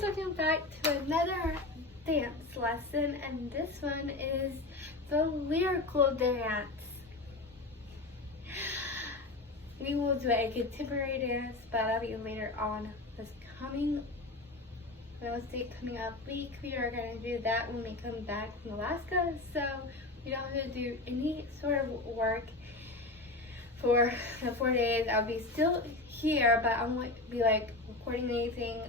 welcome back to another dance lesson, and this one is the lyrical dance. We will do a contemporary dance, but that'll be later on this coming up week. We are going to do that when we come back from Alaska, so we don't have to do any sort of work for the 4 days. I'll be still here, but I won't be like recording anything.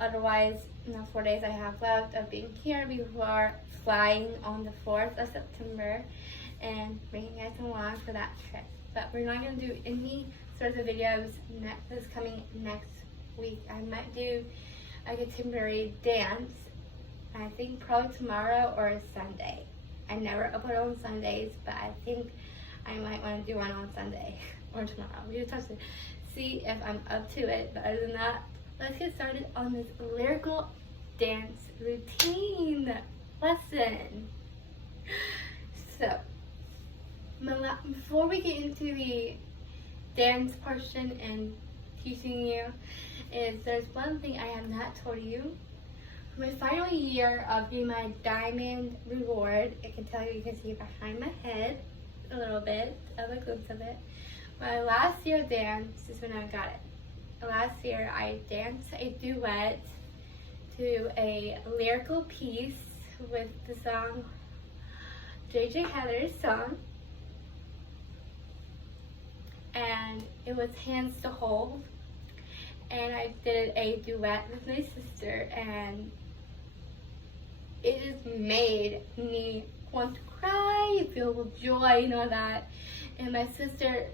Otherwise, in the 4 days I have left of being here before flying on the 4th of September and bringing you guys along for that trip. But we're not going to do any sorts of videos this coming next week. I might do a contemporary dance, I think probably tomorrow or Sunday. I never upload on Sundays, but I think I might want to do one on Sunday or tomorrow. We just have to see if I'm up to it. But other than that, let's get started on this lyrical dance routine lesson. So, before we get into the dance portion and teaching you, there's one thing I have not told you. For my final year of getting my diamond reward, I can tell you can see behind my head a little bit of a glimpse of it. My last year dance is when I got it. Last year I danced a duet to a lyrical piece with the song JJ Heather's song, and it was Hands to Hold, and I did a duet with my sister, and it just made me want to cry, feel joy, and all that. And my sister,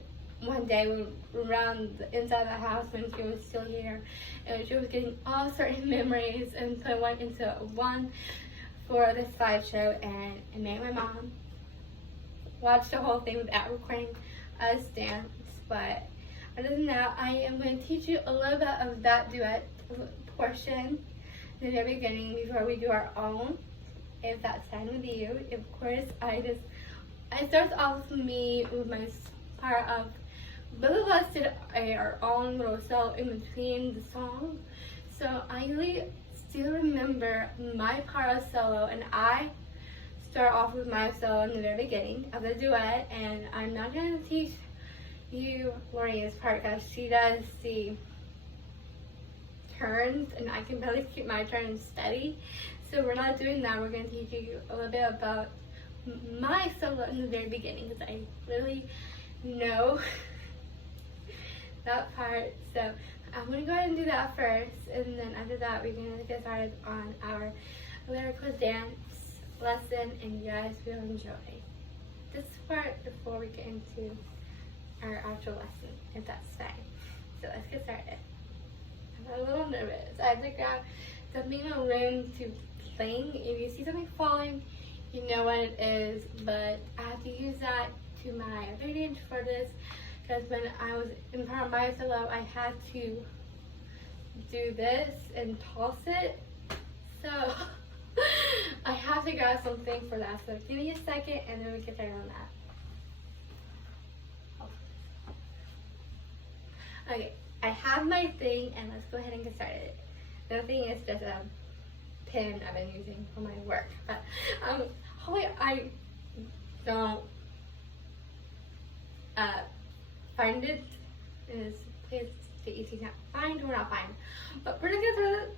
one day we were around the inside of the house when she was still here, and she was getting all certain memories, and so I went into one for the slideshow, and I made my mom watch the whole thing without recording us dance. But other than that, I am going to teach you a little bit of that duet portion in the very beginning before we do our own, if that's fine with you. Of course, it starts off with me with my part of both of us did our own little solo in between the song. So I really still remember my part of solo, and I start off with my solo in the very beginning of the duet, and I'm not going to teach you Loria's part because she does the turns and I can barely keep my turns steady. So we're not doing that. We're going to teach you a little bit about my solo in the very beginning because I really know that part. So I'm going to go ahead and do that first, and then after that we're going to get started on our lyrical dance lesson, and you guys will enjoy this part before we get into our actual lesson, if that's fine. So let's get started. I'm a little nervous. I have to grab something in a room to fling. If you see something falling, you know what it is, but I have to use that to my advantage for this, because when I was in part of my solo, I had to do this and toss it. So I have to grab something for that. So give me a second and then we can turn on that. Okay, I have my thing, and let's go ahead and get started. The thing is just a pen I've been using for my work, but hopefully I don't find it in this place that you can't find or not find. But we're gonna get through it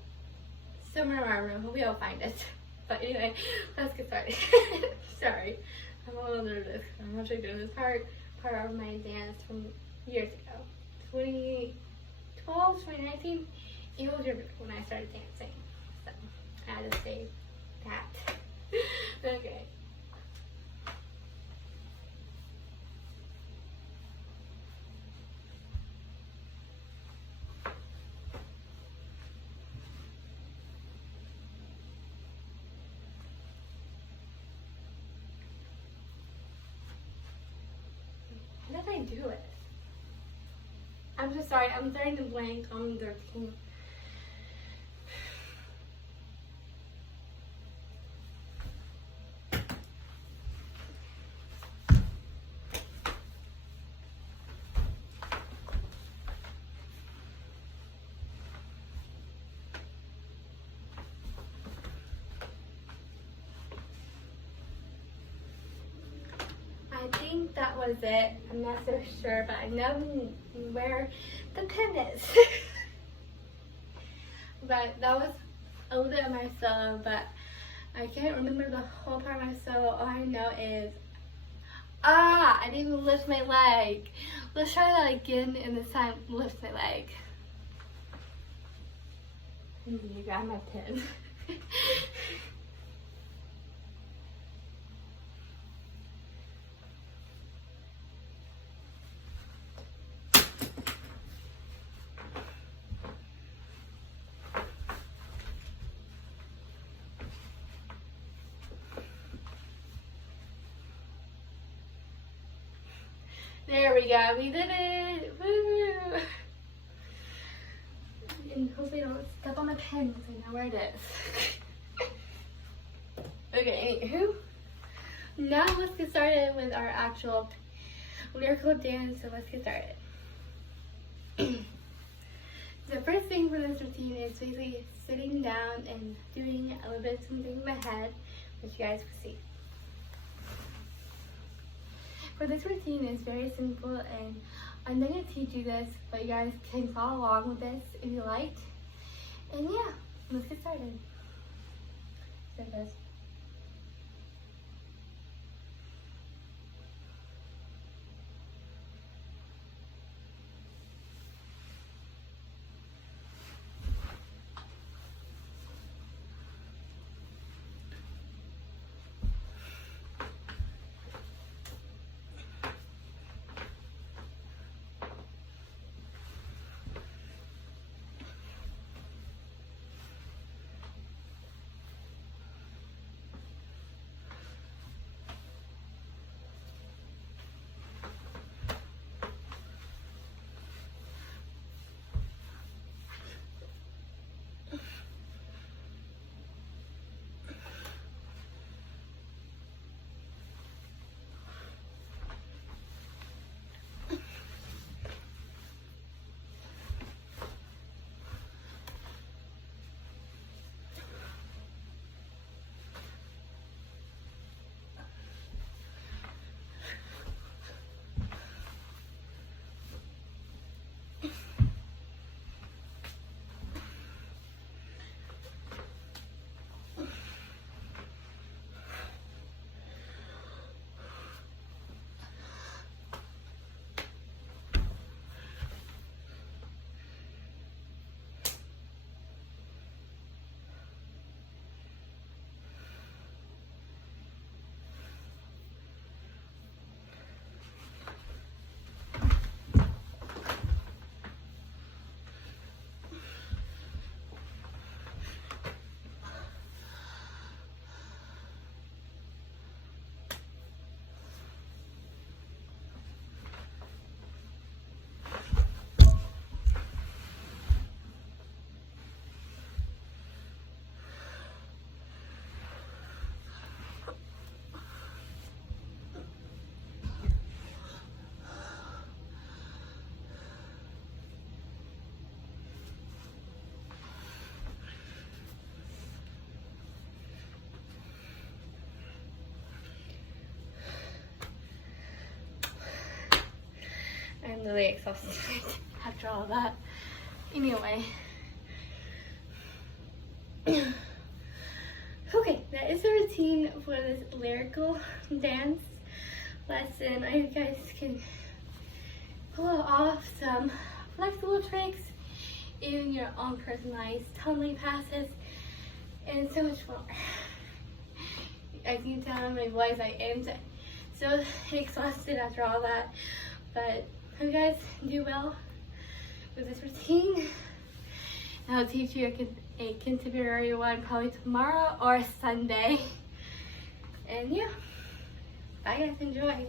somewhere in our room. Hopefully I'll find it. But anyway, let's get started. Sorry, I'm a little nervous. I'm actually doing this part of my dance from years ago. 2012, 2019, it was when I started dancing. So I had to say that. Okay. How did I do it? I'm so sorry, I'm starting to blank on the routine. I think that was it. I'm not so sure, but I know where the pin is. But that was a little bit of my solo, but I can't remember the whole part of my solo. All I know is, I didn't even lift my leg. Let's try that again, and this time lift my leg. And you grab my pin. There we go, we did it! Woo! And hopefully I don't step on the pen because I know where it is. Okay, anywho. Now let's get started with our actual lyrical dance, so let's get started. The first thing for this routine is basically sitting down and doing a little bit of something in my head, which you guys can see. For this routine, it's very simple, and I'm not going to teach you this, but you guys can follow along with this if you like. And yeah, let's get started. So guys. I'm really exhausted after all that. Anyway. Okay, that is the routine for this lyrical dance lesson. I hope you guys can pull off some flexible tricks, even your own personalized tumbling passes, and so much more. As you can tell in my voice, I am so exhausted after all that, but hope you guys do well with this routine. And I'll teach you a contemporary one probably tomorrow or Sunday. And yeah, bye guys, enjoy.